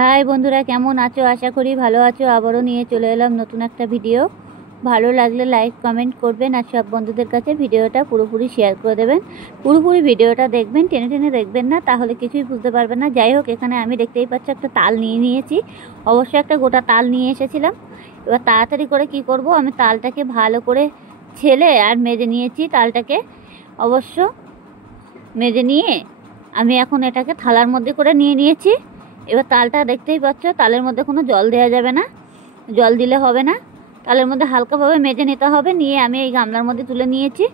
High বন্ধুরা, কেমন আছো? আশা করি ভালো আছো। আবারও নিয়ে চলে এলাম নতুন একটা ভিডিও। ভালো লাগলে লাইক কমেন্ট করবেন আর সব বন্ধুদের কাছে ভিডিওটা পুরোপুরি শেয়ার করে দেবেন। পুরোপুরি ভিডিওটা দেখবেন, টেনে টেনে দেখবেন না, তাহলে কিছুই বুঝতে পারবেন না। যাই হোক, এখানে আমি দেখতেই পাচ্ছি একটা তাল নিয়ে নিয়েছি। অবশ্যই একটা গোটা তাল নিয়ে এসেছিলাম। এবার তাড়াতাড়ি করে কি করব, আমি তালটাকে ভালো করে ছেলে আর মেজে নিয়েছি। তালটাকে অবশ্য মেজে নিয়ে আমি এখন এটাকে থালার মধ্যে করে নিয়ে নিয়েছি। এবার তালটা দেখতেই পাচ্ছ, তালের মধ্যে কোনো জল দেওয়া যাবে না, জল দিলে হবে না। তালের মধ্যে হালকাভাবে মেজে নিতে হবে। নিয়ে আমি এই গামলার মধ্যে তুলে নিয়েছি।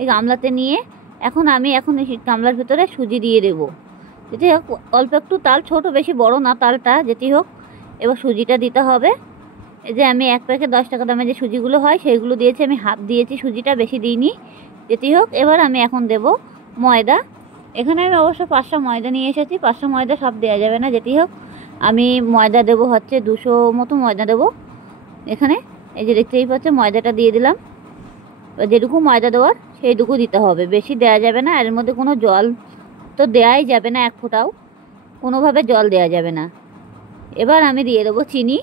এই গামলাতে নিয়ে এখন এই গামলার ভিতরে সুজি দিয়ে দেবো। যেটি হোক, অল্প একটু তাল, ছোট বেশি বড় না তালটা, যেটি হোক। এবার সুজিটা দিতে হবে। এই যে আমি এক প্যাকেট 10 টাকা দামে যে সুজিগুলো হয় সেইগুলো দিয়েছি, আমি হাফ দিয়েছি সুজিটা, বেশি দিইনি। যেটি হোক, এবার আমি এখন দেব ময়দা। এখানে আমি অবশ্য 500 ময়দা নিয়ে এসেছি। 500 ময়দা সব দেওয়া যাবে না। যেটি হোক, আমি ময়দা দেবো হচ্ছে 200 মতো ময়দা দেবো এখানে। এই যে দেখতেই পাচ্ছ, ময়দাটা দিয়ে দিলাম। যেটুকু ময়দা দেওয়ার সেইটুকু দিতে হবে, বেশি দেওয়া যাবে না। এর মধ্যে কোনো জল তো দেওয়াই যাবে না, এক ফোঁটাও কোনোভাবে জল দেওয়া যাবে না। এবার আমি দিয়ে দেবো চিনি।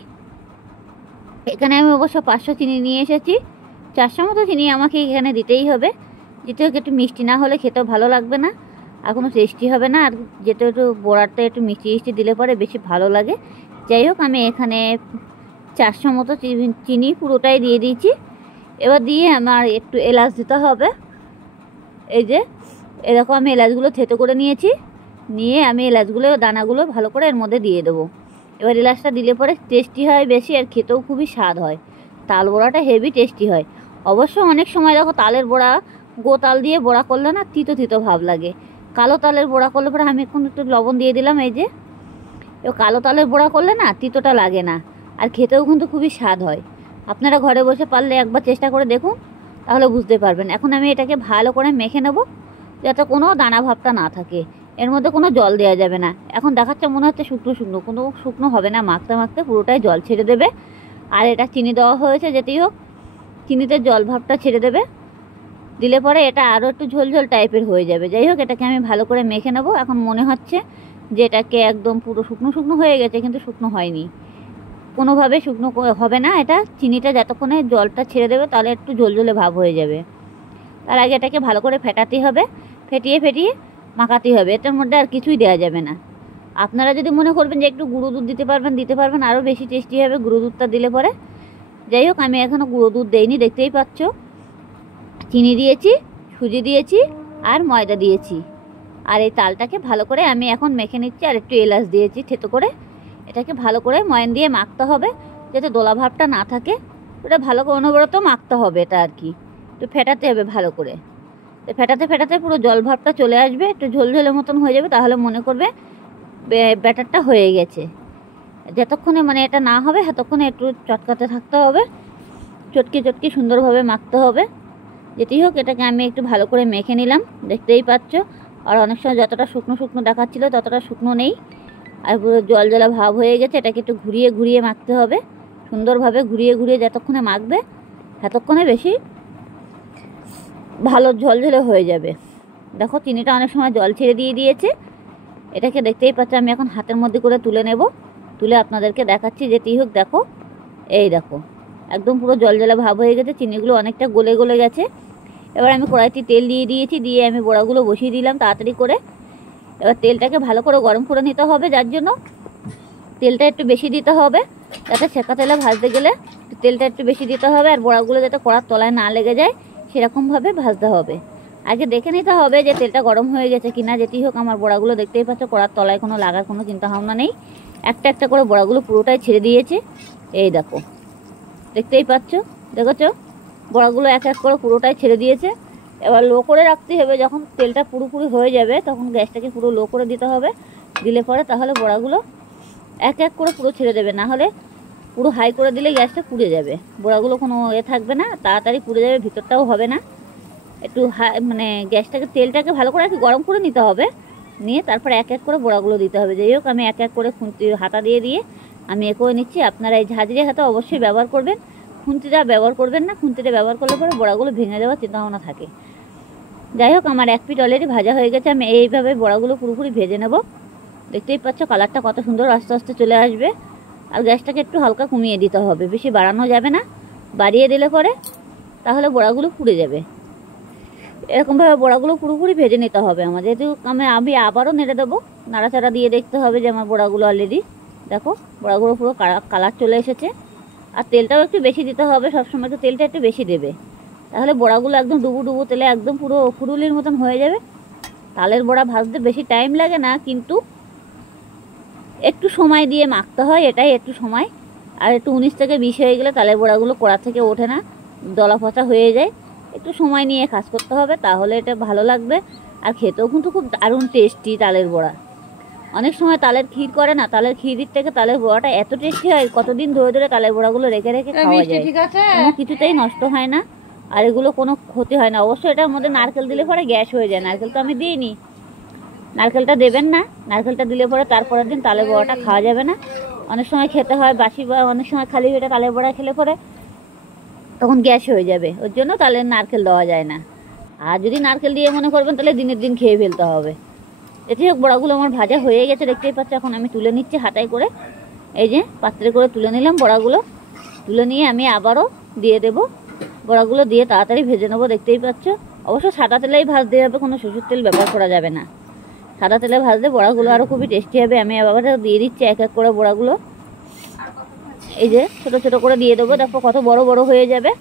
এখানে আমি অবশ্য 500 চিনি নিয়ে এসেছি। 400 মতো চিনি আমাকে এখানে দিতেই হবে। যেটা হোক, একটু মিষ্টি না হলে খেতেও ভালো লাগবে না, আর কোনো টেস্টি হবে না। আর যেটা একটু বড়াটা একটু মিষ্টি মিষ্টি দিলে পরে বেশি ভালো লাগে। যাই হোক, আমি এখানে 400 মতো চিনি পুরোটাই দিয়ে দিয়েছি। এবার দিয়ে আমার একটু এলাচ দিতে হবে। এই যে এরকম আমি এলাচগুলো থেতো করে নিয়েছি। নিয়ে আমি এলাচগুলো, দানাগুলো ভালো করে এর মধ্যে দিয়ে দেবো। এবার এলাচটা দিলে পরে টেস্টি হয় বেশি, আর খেতেও খুবই স্বাদ হয়। তাল বড়াটা হেভি টেস্টি হয়। অবশ্য অনেক সময় দেখো তালের বড়া তাল দিয়ে বড়া করলে না তিতো তিতো ভাব লাগে। কালো তালের বড়া করলে পরে আমি এখন একটু লবণ দিয়ে দিলাম। এই যে কালো তালের বড়া করলে না তিতোটা লাগে না, আর খেতেও কিন্তু খুবই স্বাদ হয়। আপনারা ঘরে বসে পারলে একবার চেষ্টা করে দেখুন, তাহলে বুঝতে পারবেন। এখন আমি এটাকে ভালো করে মেখে নেব, যাতে কোনো দানা ভাবটা না থাকে। এর মধ্যে কোনো জল দেওয়া যাবে না। এখন দেখাচ্ছে মনে হচ্ছে শুকনো শুকনো, কোনো শুকনো হবে না। মাখতে মাখতে পুরোটাই জল ছেড়ে দেবে। আর এটা চিনি দেওয়া হয়েছে, যেটি হোক চিনিতে জল ভাবটা ছেড়ে দেবে। দিলে পরে এটা আরও একটু ঝোলঝোল টাইপের হয়ে যাবে। যাই হোক, এটাকে আমি ভালো করে মেখে নেব। এখন মনে হচ্ছে যে এটাকে একদম পুরো শুকনো শুকনো হয়ে গেছে, কিন্তু শুকনো হয়নি, কোনোভাবে শুকনো হবে না। এটা চিনিটা যতক্ষণে জলটা ছেড়ে দেবে, তাহলে একটু ঝোলঝোলে ভাব হয়ে যাবে। তার আগে এটাকে ভালো করে ফেটাতে হবে, ফেটিয়ে ফেটিয়ে মাখাতে হবে। এটার মধ্যে আর কিছুই দেওয়া যাবে না। আপনারা যদি মনে করবেন যে একটু গুঁড়ো দুধ দিতে পারবেন, আরও বেশি টেস্টি হবে গুঁড়ো দুধটা দিলে পরে। যাই হোক, আমি এখনও গুঁড়ো দুধ দেইনি, দেখতেই পাচ্ছ। চিনি দিয়েছি, সুজি দিয়েছি, আর ময়দা দিয়েছি। আর এই তালটাকে ভালো করে আমি এখন মেখে নিচ্ছি। আর একটু এলাচ দিয়েছি থেতো করে। এটাকে ভালো করে ময়ান দিয়ে মাখতে হবে, যাতে দোলা ভাবটা না থাকে। ওটা ভালো করে অনবরত মাখতে হবে এটা, আর কি একটু ফেটাতে হবে ভালো করে। তো ফেটাতে ফেটাতে পুরো জল ভাবটা চলে আসবে, একটু ঝোলঝোলের মতন হয়ে যাবে। তাহলে মনে করবে ব্যাটারটা হয়ে গেছে। যতক্ষণে মানে এটা না হবে, ততক্ষণে একটু চটকাতে থাকতে হবে, চটকে চটকে সুন্দরভাবে মাখতে হবে। যেটি হোক, এটাকে আমি একটু ভালো করে মেখে নিলাম, দেখতেই পাচ্ছ। আর অনেক সময় যতটা শুকনো শুকনো দেখাচ্ছিল, ততটা শুকনো নেই, আর পুরো জল জলা ভাব হয়ে গেছে। এটাকে একটু ঘুরিয়ে ঘুরিয়ে মাখতে হবে, সুন্দরভাবে ঘুরিয়ে ঘুরিয়ে যতক্ষণে মাখবে, ততক্ষণে বেশি ভালো ঝলঝলে হয়ে যাবে। দেখো, চিনিটা অনেক সময় জল ছেড়ে দিয়েছে। এটাকে দেখতেই পাচ্ছ, আমি এখন হাতের মধ্যে করে তুলে নেব। তুলে আপনাদেরকে দেখাচ্ছি। যেটি হোক, দেখো, এই দেখো, একদম পুরো জল জলা ভাব হয়ে গেছে। চিনিগুলো অনেকটা গলে গলে গেছে। এবার আমি কড়াইতে তেল দিয়ে দিয়েছি, দিয়ে আমি বড়াগুলো বসিয়ে দিলাম তাড়াতাড়ি করে। এবার তেলটাকে ভালো করে গরম করে নিতে হবে, যার জন্য তেলটা একটু বেশি দিতে হবে, যাতে সেকা তেলে ভাজতে গেলে তেলটা একটু বেশি দিতে হবে। আর বড়াগুলো যাতে কড়ার তলায় না লেগে যায়, সেরকমভাবে ভাজতে হবে। আগে দেখে নিতে হবে যে তেলটা গরম হয়ে গেছে কিনা। যেটি হোক, আমার বড়াগুলো দেখতেই পাচ্ছ, কড়ার তলায় কোনো লাগার কোনো চিন্তা ভাবনা নেই। একটা একটা করে বড়াগুলো পুরোটাই ছেড়ে দিয়েছে। এই দেখো, দেখতেই পাচ্ছ, দেখেছো, বড়াগুলো এক এক করে পুরোটাই ছেড়ে দিয়েছে। এবার লো করে রাখতে হবে। যখন তেলটা পুরোপুরি হয়ে যাবে, তখন গ্যাসটাকে পুরো লো করে দিতে হবে। দিলে পরে তাহলে বড়াগুলো এক এক করে পুরো ছেড়ে দেবে। না হলে পুরো হাই করে দিলে গ্যাসটা পুড়ে যাবে, বড়াগুলো কোনো থাকবে না, তাড়াতাড়ি পুড়ে যাবে, ভিতরটাও হবে না। একটু মানে গ্যাসটাকে, তেলটাকে ভালো করে একটু গরম করে নিতে হবে। নিয়ে তারপর এক এক করে বড়াগুলো দিতে হবে। যাই হোক, আমি এক এক করে খুন্তি হাতা দিয়ে আমি এ করে নিচ্ছি। আপনারা এই ঝাঁঝরি হাতা অবশ্যই ব্যবহার করবেন, খুন্তিটা ব্যবহার করবেন না। খুন্তিটা ব্যবহার করলে পরে বড়াগুলো ভেঙে যাওয়ার চিন্তাভাবনা থাকে। যাই হোক, আমার এক পিঠ অলরেডি ভাজা হয়ে গেছে। আমি এইভাবে বড়াগুলো পুরোপুরি ভেজে নেব। দেখতেই পাচ্ছ কালারটা কত সুন্দর আস্তে আস্তে চলে আসবে। আর গ্যাসটাকে একটু হালকা কমিয়ে দিতে হবে, বেশি বাড়ানো যাবে না, বাড়িয়ে দিলে পরে তাহলে বড়াগুলো পুড়ে যাবে। এরকমভাবে বড়াগুলো পুরোপুরি ভেজে নিতে হবে আমার। যেহেতু আমি আবারও নেড়ে দেবো, নাড়াচাড়া দিয়ে দেখতে হবে যে আমার বড়াগুলো অলরেডি, দেখো বড়াগুলো পুরো কালার চলে এসেছে। আর তেলটাও একটু বেশি দিতে হবে, সবসময় তো তেলটা একটু বেশি দেবে, তাহলে বড়াগুলো একদম ডুবো ডুবো তেলে একদম পুরো ফুরুলির মতন হয়ে যাবে। তালের বড়া ভাজতে বেশি টাইম লাগে না, কিন্তু একটু সময় দিয়ে মাখতে হয়, এটাই একটু সময়। আর একটু 19 থেকে 20 হয়ে গেলে তালের বড়াগুলো কড়া থেকে ওঠে না, দলা পচা হয়ে যায়। একটু সময় নিয়ে কাজ করতে হবে, তাহলে এটা ভালো লাগবে। আর খেতেও কিন্তু খুব দারুণ টেস্টি তালের বড়া। অনেক সময় তালের ক্ষীর করে না, তালের ক্ষীরের থেকে তালের বড়াটা এত টেস্টি হয়, কতদিন ধরে ধরে তালের বড়াগুলো রেখে রেখে খাওয়া যায়, কোনো কিছুতেই নষ্ট হয় না। আর এগুলো কোনো ক্ষতি হয় না। অবশ্যই এটার মধ্যে নারকেল দিলে পরে গ্যাস হয়ে যায়, নারকেল তো আমি দিইনি। নারকেলটা দেবেন না, নারকেলটা দিলে পরে তারপরের দিন তালের বড়াটা খাওয়া যাবে না। অনেক সময় খেতে হয় বাসি, বা অনেক সময় খালি পেটে তালের বড়া খেলে পরে তখন গ্যাস হয়ে যাবে, ওর জন্য তাহলে নারকেল দেওয়া যায় না। আর যদি নারকেল দিয়ে মনে করবেন তাহলে দিনের দিন খেয়ে ফেলতে হবে। এতে হোক বড়াগুলো আমার ভাজা হয়ে গেছে, দেখতেই পাচ্ছ। এখন আমি তুলে নিচ্ছি হাতায় করে, এই যে পাত্রে করে তুলে নিলাম বড়াগুলো। তুলে নিয়ে আমি আবারও দিয়ে দেব, বড়াগুলো দিয়ে তাড়াতাড়ি ভেজে নেবো, দেখতেই পাচ্ছ। অবশ্য সাদা তেলেই ভাজতে হবে, কোনো সরষের তেল ব্যবহার করা যাবে না। সাদা তেলে ভাজলে বড়াগুলো আরও খুবই টেস্টি হবে। আমি আবার দিয়ে দিচ্ছি এক এক করে বড়াগুলো, এই যে ছোটো ছোটো করে দিয়ে দেবো। দেখো কত বড় বড় হয়ে যাবে।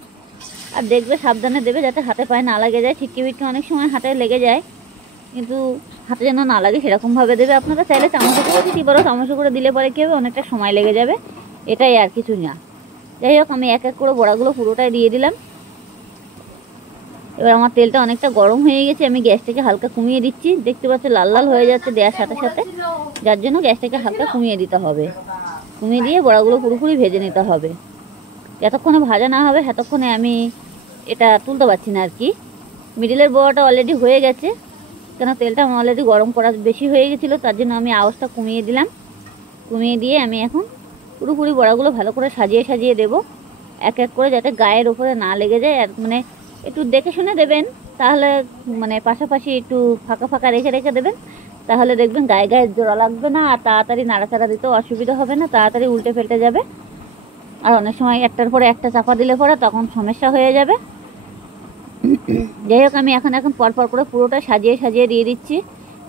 আর দেখবে সাবধানে দেবে যাতে হাতে পায়ে না লাগে যায়। ছিটকে বিটকে অনেক সময় হাতে লেগে যায়, কিন্তু হাতে যেন না লাগে সেরকমভাবে দেবে। আপনারা চাইলে চামচে করে দিতে পারো, চামচে করে দিলে পরে কী হবে, অনেকটা সময় লেগে যাবে, এটাই আর কিছু না। যাই হোক, আমি এক এক করে বড়াগুলো পুরোটাই দিয়ে দিলাম। এবার আমার তেলটা অনেকটা গরম হয়ে গেছে, আমি গ্যাসটাকে হালকা কমিয়ে দিচ্ছি। দেখতে পাচ্ছ লাল লাল হয়ে যাচ্ছে দেওয়ার সাথে সাথে, যার জন্য গ্যাসটাকে হালকা কমিয়ে দিতে হবে। কমিয়ে দিয়ে বড়াগুলো পুরোপুরি ভেজে নিতে হবে। যতক্ষণে ভাজা না হবে ততক্ষণে আমি এটা তুলতে পারছি না আর কি। মিডিলের বড়াটা অলরেডি হয়ে গেছে, কেন তেলটা আমার অলরেডি গরম করা বেশি হয়ে গেছিলো, তার জন্য আমি আওয়াজটা কমিয়ে দিলাম। কমিয়ে দিয়ে আমি এখন পুরোপুরি বড়াগুলো ভালো করে সাজিয়ে সাজিয়ে দেবো এক এক করে, যাতে গায়ের উপরে না লেগে যায়। আর মানে একটু দেখে শুনে দেবেন, তাহলে মানে পাশাপাশি একটু ফাঁকা ফাঁকা রেখে রেখে দেবেন, তাহলে দেখবেন গায়ে গায়ে জোড়া লাগবে না। আর তাড়াতাড়ি নাড়াচাড়া দিতেও অসুবিধা হবে না, তাড়াতাড়ি উল্টে ফেলতে যাবে। আর অনেক সময় একটার পরে একটা চাপা দিলে পরে তখন সমস্যা হয়ে যাবে। যাই হোক, আমি এখন পরপর করে পুরোটা সাজিয়ে সাজিয়ে দিয়ে দিচ্ছি।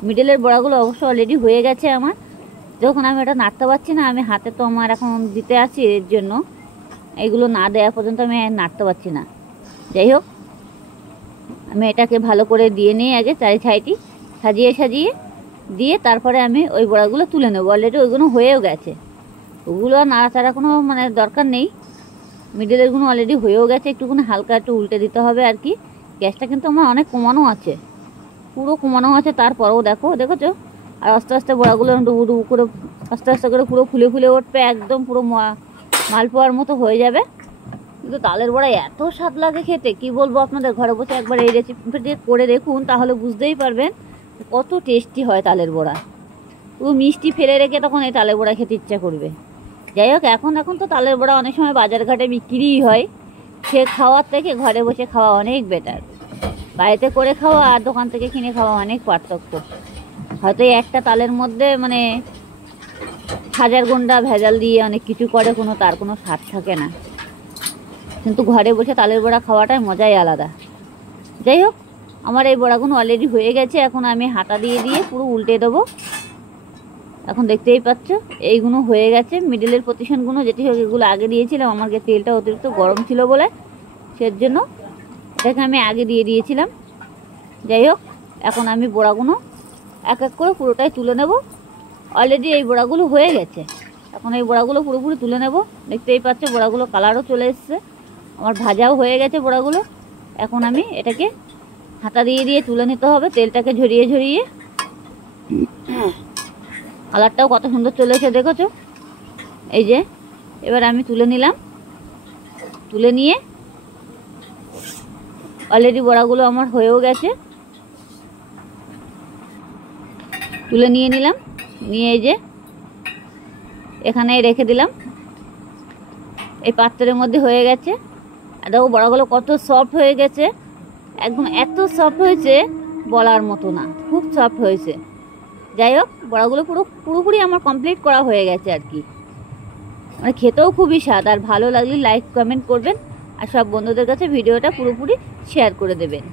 মিডলের বড়াগুলো অবশ্য অলরেডি হয়ে গেছে আমার। যখন আমি এটা নাড়তে পারছি না, আমি হাতে তো আমার এখন দিতে আছি, এর জন্য এইগুলো না দেওয়া পর্যন্ত আমি নাড়তে পারছি না। যাই হোক, আমি এটাকে ভালো করে দিয়ে নিয়ে আগে চারি সাইডটি সাজিয়ে সাজিয়ে দিয়ে তারপরে আমি ওই বড়াগুলো তুলে নেবো। অলরেডি ওইগুলো হয়েও গেছে, ওগুলো আর নাড়াচাড়া কোনো মানে দরকার নেই। মিডলেরগুলো অলরেডি হয়েও গেছে, একটুখানি হালকা একটু উল্টে দিতে হবে আর কি। গ্যাসটা কিন্তু আমার অনেক কমানো আছে, পুরো কমানো আছে, তারপরেও দেখেছো। আর আস্তে আস্তে বড়াগুলো ডুবু ডুবু করে আস্তে আস্তে করে পুরো ফুলে ফুলে উঠবে, একদম পুরো মালপোয়ার মতো হয়ে যাবে। কিন্তু তালের বড়া এত স্বাদ লাগে খেতে, কি বলবো আপনাদের। ঘরে বসে একবার এই রেসিপিটি করে দেখুন, তাহলে বুঝতেই পারবেন কত টেস্টি হয় তালের বড়া। পুরো মিষ্টি ফেলে রেখে তখন এই তালের বড়া খেতে ইচ্ছা করবে। যাই হোক, এখন তো তালের বড়া অনেক সময় বাজার ঘাটে বিক্রিই হয়, সে খাওয়ার থেকে ঘরে বসে খাওয়া অনেক বেটার। বাড়িতে করে খাওয়া আর দোকান থেকে কিনে খাওয়া অনেক পার্থক্য। হয়তো একটা তালের মধ্যে মানে হাজার গুন্ডা ভেজাল দিয়ে অনেক কিছু করে, তার কোনো স্বাদ থাকে না, কিন্তু ঘরে বসে তালের বড়া খাওয়াটাই মজাই আলাদা। যাই হোক, আমার এই বড়াগুলো অলরেডি হয়ে গেছে। এখন আমি হাতা দিয়ে দিয়ে পুরো উল্টে দেবো। এখন দেখতেই পাচ্ছ এইগুলো হয়ে গেছে। মিডলের পজিশনগুলো যেটি হোক, এগুলো আগে দিয়েছিলাম, আমার তেলটা অতিরিক্ত গরম ছিল বলে, সেজন্য এটাকে আমি আগে দিয়ে দিয়েছিলাম। যাই হোক, এখন আমি বড়াগুলো এক এক করে পুরোটাই তুলে নেব। অলরেডি এই বড়াগুলো হয়ে গেছে, এখন এই বড়াগুলো পুরোপুরি তুলে নেব। দেখতেই পাচ্ছ বড়াগুলো কালারও চলে এসছে, আমার ভাজাও হয়ে গেছে বড়াগুলো। এখন আমি এটাকে হাতা দিয়ে দিয়ে তুলে নিতে হবে, তেলটাকে ঝরিয়ে ঝরিয়ে। কালারটাও কত সুন্দর চলে এসে দেখেছো, এই যে। এবার আমি তুলে নিলাম, তুলে নিয়ে অলরেডি বড়াগুলো আমার হয়েও গেছে, তুলে নিয়ে নিলাম। নিয়ে এই যে এখানে রেখে দিলাম, এই পাত্রের মধ্যে হয়ে গেছে। আর দেখো বড়াগুলো কত সফট হয়ে গেছে, একদম এত সফট হয়েছে বলার মতো না, খুব সফট হয়েছে। যাই হোক, বড়াগুলো পুরোপুরি আমার কমপ্লিট করা হয়ে গেছে আর কি। মানে খেতেও খুবই স্বাদ। আর ভালো লাগলে লাইক কমেন্ট করবেন আর সব বন্ধুদের কাছে ভিডিওটা পুরোপুরি শেয়ার করে দেবেন।